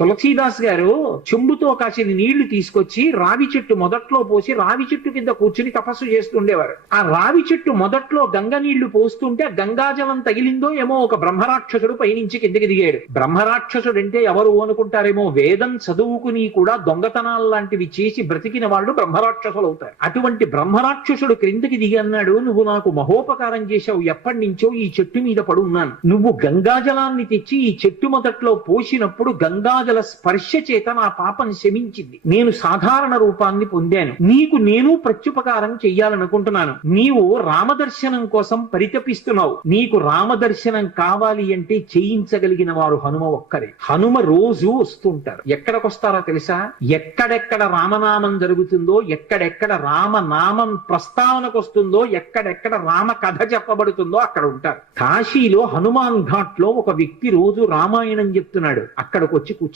తులసీదాస్ గారు చెంబుతో కాసిన నీళ్లు తీసుకొచ్చి రావి చెట్టు మొదట్లో పోసి రావి చెట్టు కింద కూర్చుని తపస్సు చేస్తుండేవారు. ఆ రావి చెట్టు మొదట్లో గంగ నీళ్లు పోస్తుంటే గంగాజలం తగిలిందో ఏమో ఒక బ్రహ్మరాక్షసుడు పైనుంచి కిందకి దిగాడు. బ్రహ్మరాక్షసుడు అంటే ఎవరు అనుకుంటారేమో, వేదం చదువుకుని కూడా దొంగతనాలు లాంటివి చేసి బ్రతికిన వాళ్ళు బ్రహ్మరాక్షసులు అవుతారు. అటువంటి బ్రహ్మరాక్షసుడు క్రిందకి దిగి అన్నాడు, నువ్వు నాకు మహోపకారం చేశావు, ఎప్పటి నుంచో ఈ చెట్టు మీద పడున్నాను. నువ్వు గంగాజలాన్ని తెచ్చి ఈ చెట్టు మొదట్లో పోసినప్పుడు గంగాజల స్పర్శ చేత నా పాపం శమించింది. నేను సాధారణ రూపాన్ని పొందాను. నీకు నేను ప్రత్యుపకారం చెయ్యాలనుకుంటున్నాను. నీవు రామదర్శనం కోసం పరితపిస్తున్నావు. నీకు రామదర్శనం కావాలి అంటే చేయించగలిగిన వారు హనుమ ఒక్కరే. హనుమ రోజు వస్తుంటారు. ఎక్కడికొస్తారో తెలుసా? ఎక్కడెక్కడ రామనామం జరుగుతుందో, ఎక్కడెక్కడ రామనామం ప్రస్తావనకు వస్తుందో, ఎక్కడెక్కడ రామ కథ చెప్పబడుతుందో అక్కడ ఉంటారు. కాశీలో హనుమాన్ ఘాట్ లో ఒక వ్యక్తి రోజు రామాయణం చెప్తున్నాడు. అక్కడికి వచ్చి కూర్చుంటారు.